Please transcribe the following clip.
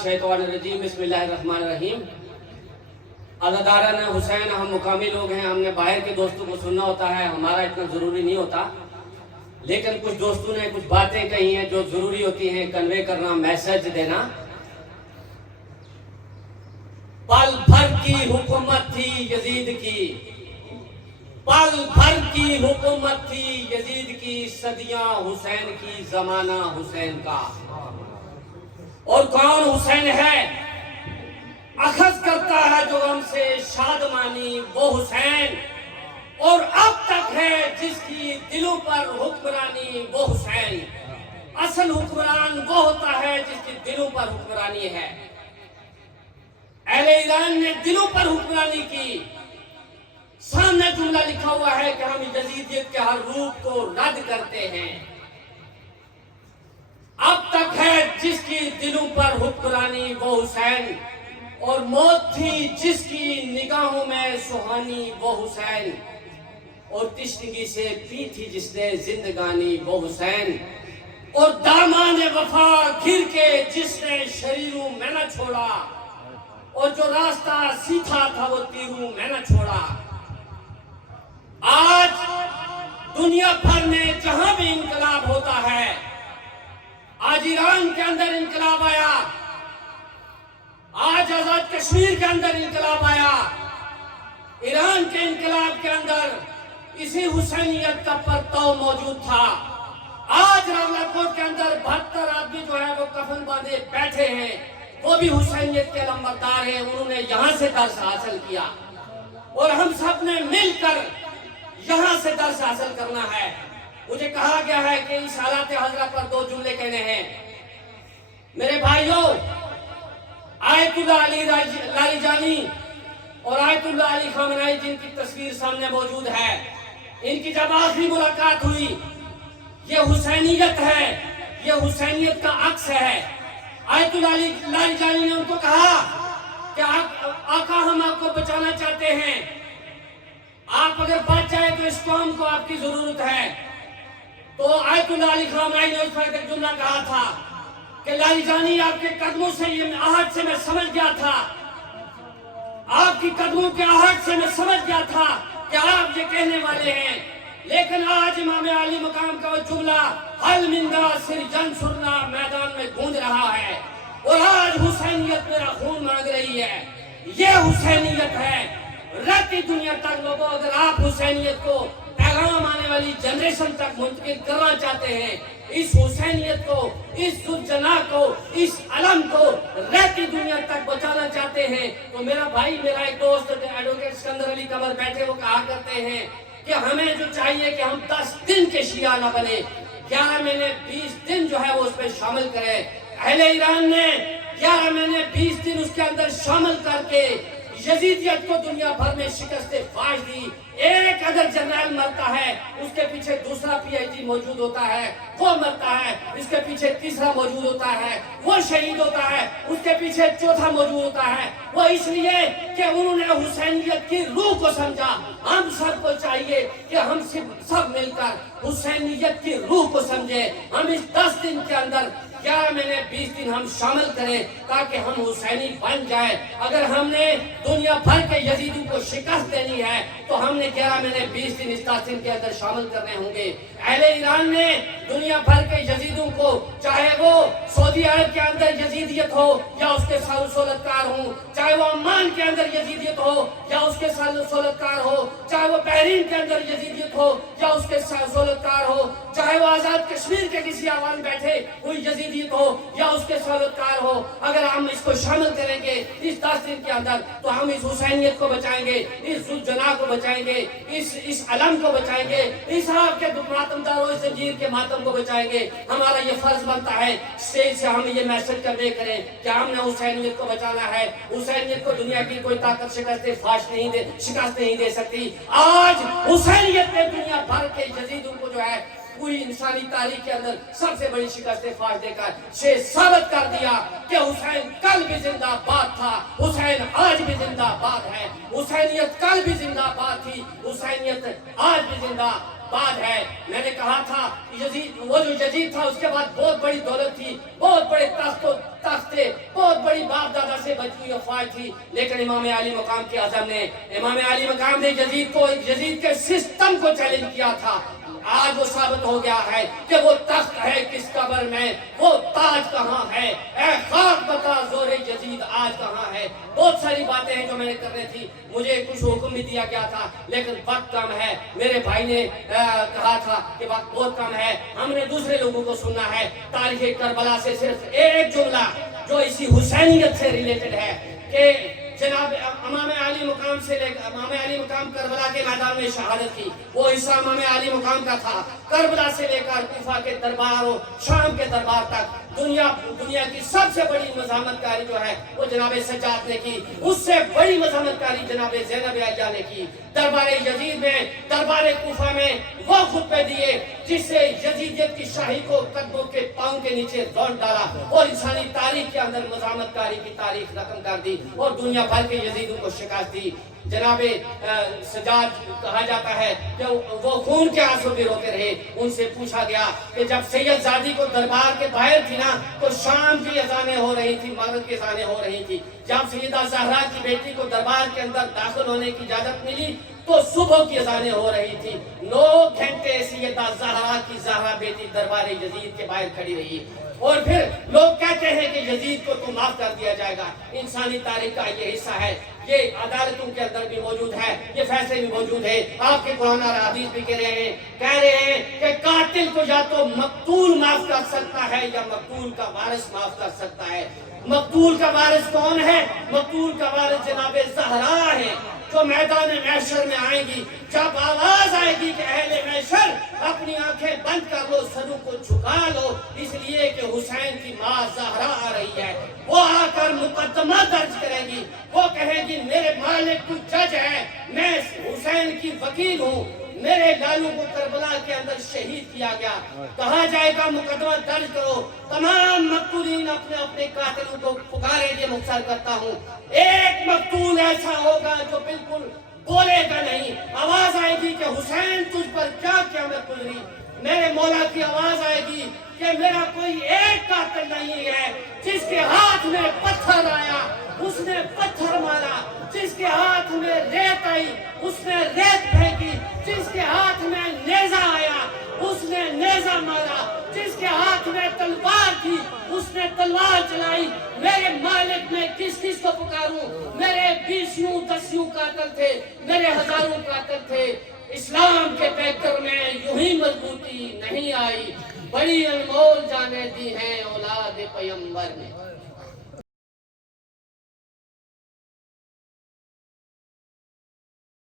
मिनशैतानिर्रजीम बिस्मिल्लाहिर्रहमानिर्रहीम। अज़ादारान हुसैन, हम मुकामी लोग हैं, हमने बाहर के दोस्तों को सुनना होता है, हमारा इतना ज़रूरी नहीं होता, लेकिन कुछ दोस्तों ने कुछ बातें कही हैं जो ज़रूरी होती हैं कन्वे करना, मैसेज देना। पल भर की हुकूमत थी यजीद की, पल भर की हुकूमत थी यजीद की, सदियां हुसैन की, जमाना हुसैन का। और कौन हुसैन है? अखज़ करता है जो हमसे शादमानी वो हुसैन, और अब तक है जिसकी दिलों पर हुक्मरानी वो हुसैन। असल हुक्मरान वो होता है जिसकी दिलों पर हुक्मरानी है। अहले ईरान ने दिलों पर हुक्मरानी की। सामने जुमला लिखा हुआ है कि हम यजीदियत के हर रूप को रद्द करते हैं। अब तक है जिसकी दिलों पर हुक्मरानी वो हुसैन, और मौत थी जिसकी निगाहों में सुहानी वो हुसैन, और तिश्नगी से पी थी जिसने जिंदगानी वो हुसैन, और दामाने वफा घिर के जिसने शरीरों में न छोड़ा, और जो रास्ता सीधा था वो तीरों में न छोड़ा। आज दुनिया भर में जहां भी इनकलाब होता है, आज ईरान के अंदर इनकलाब आया, आज आजाद कश्मीर के अंदर इनकलाब आया, ईरान के इनकलाब के अंदर इसी हुसैनियत का परतव मौजूद था। आज रावलाकोट के अंदर 72 आदमी जो है वो कफन बांधे बैठे हैं, वो भी हुसैनियत के लंबरदार हैं। उन्होंने यहाँ से दर्स हासिल किया, और हम सब ने मिलकर यहाँ से दर्स हासिल करना है। मुझे कहा गया है कि इस हालात हजरा पर 2 जुमले कहने हैं। मेरे भाइयों, आयतुल्लाह अली लारीजानी और आयतुल्लाह अली खामनाई जिनकी तस्वीर सामने मौजूद है, इनकी जब आखिरी मुलाकात हुई, ये हुसैनियत है, ये हुसैनियत का अक्स है। आयतुल्लाह अली लारीजानी ने उनको कहा कि आका, हम आपको बचाना चाहते हैं, आप अगर बच जाए तो इस कौम को आपकी जरूरत है। तो आयतुल्लाह अली खामनाई ने उस वक्त एक जुमला कहा था कि लारीजानी, आपके कदमों से ये आहट से मैं समझ गया था, आपकी कदमों के आहट से मैं समझ गया था कि आप ये कहने वाले हैं। लेकिन आज इमाम आली मकाम का वो जुमला हल मिंदा सिर जन सुरना मैदान में गूंज रहा है, और आज हुसैनियत मेरा खून मांग रही है। ये हुसैनियत है। रहती दुनिया तक लोगों, अगर आप हुसैनियत को पैगाम आने वाली जनरेशन तक मुंतकिल करना चाहते हैं, इस हुसैनियत को, इस सुजना को, इस अलम को रहती दुनिया तक बचाना चाहते हैं, तो मेरा भाई, मेरा एक दोस्त एडवोकेट सिकंदर अली कमर बैठे, वो कहा करते हैं कि हमें जो चाहिए कि हम 10 दिन के शिया न बने, 11 महीने 20 दिन जो है वो उसमें शामिल करें। अहले ईरान ने 11 महीने 20 दिन उसके अंदर शामिल करके यजीदियत को दुनिया भर में शिकस्त फाश दी। एक अगर जनरल मरता है, उसके पीछे दूसरा पीएचडी मौजूद होता है, वो मरता है, इसके पीछे तीसरा मौजूद होता है, वो शहीद होता है, उसके पीछे चौथा मौजूद होता है। वो इसलिए कि उन्होंने हुसैनियत की रूह को समझा। हम सबको चाहिए कि हम सब मिलकर हुसैनियत की रूह को समझे। हम इस 10 दिन के अंदर 11 महीने 20 दिन हम शामिल करें, ताकि हम हुसैनी बन जाए। अगर हमने दुनिया भर के यजीदी को शिकस्त देनी है, तो हमने 11 महीने 20 दिन इस 10 दिन के अंदर शामिल करने होंगे। अहले ईरान ने दुनिया भर के यजीदों को, चाहे वो सऊदी अरब के अंदर यजीदियत हो या उसके सालुसोलतकार हो, चाहे वो अम्मान के अंदर यजीदियत हो या उसके सालुसोलतकार हो, चाहे वो बहरीन के अंदर यजीदियत हो या उसके सालुसोलतकार हो, चाहे वो आजाद कश्मीर के किसी आवाम बैठे कोई यजीदियत हो या उसके सालुसोलतकार हो, अगर हम इसको शामिल करेंगे इस 10 दिन के अंदर, तो हम इस हुसैनियत को बचाएंगे, इस जुजना को बचाएंगे, इस अलम को बचाएंगे, इस आपके मातमदारों, इस जंजीर के मातम को बचाएंगे। हमारा ये फर्ज बनता है स्टेज से हम ये मैसेज कन्वे करें कि हमने हुसैनियत को बचाना है। हुसैनियत को दुनिया की कोई ताकत शिकस्त नहीं दे सकती। आज हुसैनियत ने दुनिया भर के यजीदों को जो है पूरी इंसानी तारीख के अंदर सबसे बड़ी शिकस्त फाश देकर से साबित कर दिया कि हुसैन कल भी जिंदाबाद था, हुसैन आज भी जिंदाबाद है, हुसैनियत कल भी जिंदाबाद थी, हुसैनियत आज भी जिंदा بعد ہے. میں نے کہا تھا یزید، وہ جو یزید تھا اس کے بعد بہت بڑی دولت تھی، بہت بڑے تختے، بہت بڑی باپ دادا سے بچی ہوئی افواج تھی، لیکن امام علی مقام کے اعظم نے، امام علی مقام نے یزید کے سسٹم کو چیلنج کیا تھا. آج وہ ثابت ہو گیا ہے کہ وہ تخت ہے کس قبر میں، وہ تاج کہاں ہے، اے خاک بتا زور یزید آج کہاں ہے. بہت ساری باتیں ہیں جو میں نے کرنی تھی، مجھے کچھ حکم بھی دیا گیا تھا لیکن وقت کم ہے. میرے بھائی نے کہا تھا کہ وقت بہت کم ہے، ہم نے دوسرے لوگوں کو سننا ہے. تاریخ کربلا سے صرف ایک جملہ جو اسی حسینیت سے ریلیٹڈ ہے کہ جناب امام علی مقام سے لے کر امام علی مقام کربلا کے میدان میں شہادت کی، وہ حصہ امام علی مقام کا تھا. کربلا سے لے کر کوفہ کے دربار اور شام کے دربار تک دنیا کی سب سے بڑی مزاحمت کاری جو ہے وہ جناب سجاد نے کی. اس سے بڑی مزاحمت کاری جناب زینب عالیہ نے کی. دربار یزید میں، دربار کوفہ میں وہ خطبے دیے جس سے یزیدیت کی شاہی کو قدموں کے پاؤں کے نیچے لوٹ ڈالا اور انسانی تاریخ کے اندر مزاحمت کاری کی تاریخ رقم کر دی اور دنیا بھر کے یزیدوں کو شکست دی. جناب سجاد کہا جاتا ہے کہ وہ خون کے آنسو بھی روتے رہے. ان سے پوچھا گیا کہ جب سید زادی کو دربار کے باہر تھی نا تو شام کی اذانیں ہو رہی تھی، مغرب کی اذانیں ہو رہی تھی. جب سیدہ زہرا کی بیٹی کو دربار کے اندر داخل ہونے کی اجازت ملی تو صبح کی اذانیں ہو رہی تھی. 9 گھنٹے سیدہ زہرا کی زہرا بیٹی دربار یزید کے باہر کھڑی رہی. اور پھر لوگ کہتے ہیں کہ یزید کو تو معاف کر دیا جائے گا. انسانی تاریخ کا یہ حصہ ہے، یہ عدالتوں کے اندر بھی موجود ہے، یہ فیصلے بھی موجود ہے. آپ کے قرآن اور حدیث بھی کہہ رہے ہیں کہ قاتل کو یا تو مقتول معاف کر سکتا ہے یا مقتول کا وارث معاف کر سکتا ہے. مقتول کا وارث کون ہے؟ مقتول کا وارث جناب زہرا ہے جو میدان محشر میں آئیں گی. جب آواز آئے گی کہ اہل محشر اپنی آنکھیں بند کر لو، سروں کو جھکا لو، اس لیے کہ حسین کی ماں زہرا آ رہی ہے. وہ آ کر مقدمہ درج کرے گی، وہ کہے گی میرے مالک تو جج ہے، میں حسین کی وکیل ہوں، میرے لالو کو کربلا کے اندر شہید کیا گیا. کہا جائے گا مقدمہ درج کرو. تمام مقتولین اپنے اپنے قاتلوں کو پکارے گے. مختصر کرتا ہوں، ایک مقتول ایسا ہوگا جو بالکل بولے گا نہیں. آواز آئے گی کہ حسین تجھ پر کیا قیامت گزری. میرے مولا کی آواز آئے گی کہ میرا کوئی ایک قاتل نہیں ہے. جس کے ہاتھ میں پتھر آیا اس نے پتھر مارا، جس کے ہاتھ میں ریت آئی اس نے ریت پھینکی، جس کے ہاتھ میں نیزہ آیا اس نے نیزہ مارا، جس کے ہاتھ میں تلوار تھی اس نے تلوار چلائی. میرے مالک میں کس کس کو پکاروں؟ میرے 20 10 قاتل تھے، میرے ہزاروں قاتل تھے. اسلام کے پیکر میں یوں ہی مضبوطی نہیں آئی، بڑی انمول جانیں دی ہیں اولاد پیغمبر نے.